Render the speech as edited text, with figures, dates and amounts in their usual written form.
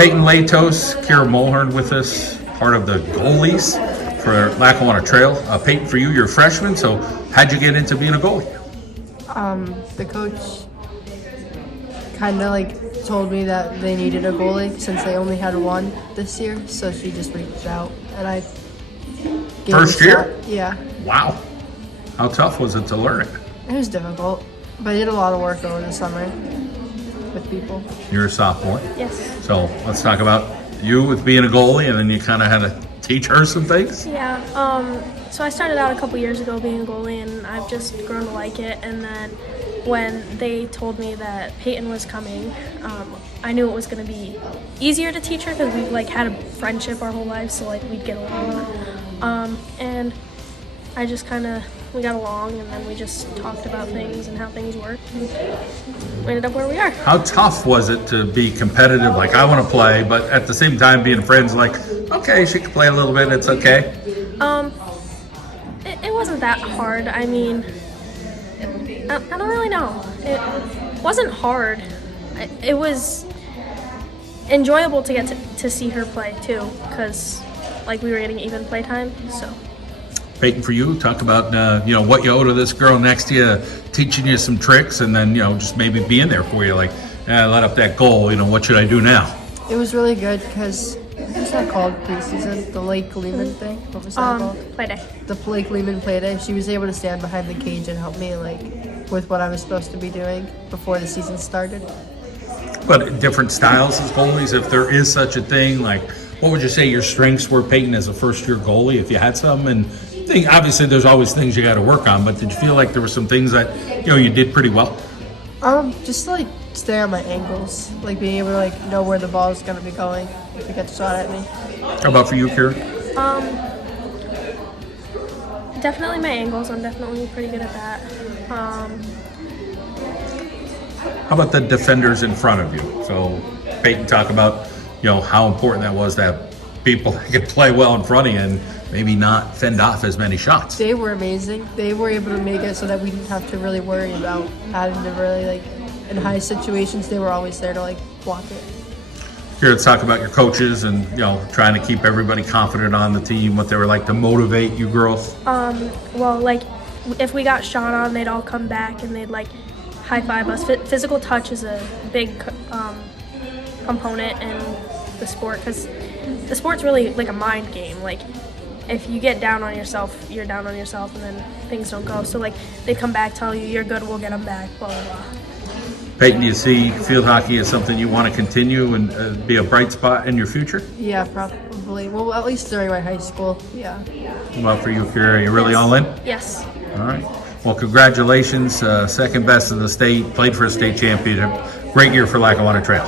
Payton Laytos, Kiera Mulhern with us, part of the goalies for Lackawanna Trail. Payton, for you, you're a freshman, so how'd you get into being a goalie? The coach kind of like told me that they needed a goalie since they only had one this year, so she just reached out and I gave First it a year? shot. Yeah. Wow. How tough was it to learn it? It was difficult, but I did a lot of work over the summer with people. You're a sophomore. Yes. So let's talk about you with being a goalie, and then you kind of had to teach her some things. Yeah. So I started out a couple years ago being a goalie, and I've just grown to like it. And then when they told me that Payton was coming, I knew it was going to be easier to teach her because we've like had a friendship our whole lives, so like we'd get along. And I just we got along, and then we just talked about things and how things work. And we ended up where we are. How tough was it to be competitive? Like, I want to play, but at the same time being friends, like, okay, she can play a little bit, it's okay. It wasn't that hard. I mean, I don't really know. It wasn't hard. It was enjoyable to get to see her play too, because like we were getting even play time. So. Payton, for you, talk about what you owe to this girl next to you, teaching you some tricks, and then just maybe being there for you. Like, let up that goal. What should I do now? It was really good because what's that called preseason? The Lake Lehman thing. What was that called? Play day. The Lake Lehman play day. She was able to stand behind the cage and help me with what I was supposed to be doing before the season started. But different styles as goalies, if there is such a thing, like what would you say your strengths were, Payton, as a first-year goalie, if you had some? And obviously there's always things you got to work on, but did you feel like there were some things that you did pretty well? Just like stay on my angles, like being able to know where the ball is going to be going if it gets shot at me. How about for you, Kiera? Definitely my angles. I'm definitely pretty good at that. How about the defenders in front of you? So Payton, talk about how important that was to have people that could play well in front of you and maybe not fend off as many shots. They were amazing. They were able to make it so that we didn't have to really worry about having to really in high situations. They were always there to block it. Here, let's talk about your coaches and trying to keep everybody confident on the team. What they were like to motivate you girls. Well, if we got shot on, they'd all come back and they'd high five us. Physical touch is a big component in the sport because the sport's really a mind game. If you get down on yourself, you're down on yourself, and then things don't go. So they come back, tell you you're good, we'll get them back, blah blah blah. Payton, do you see field hockey as something you want to continue and be a bright spot in your future? Yeah, probably. Well, at least during my high school. Yeah. Well, for you, Kiera, you really all in? Yes. All right. Well, congratulations. Second best in the state. Played for a state championship. Great year for Lackawanna Trail.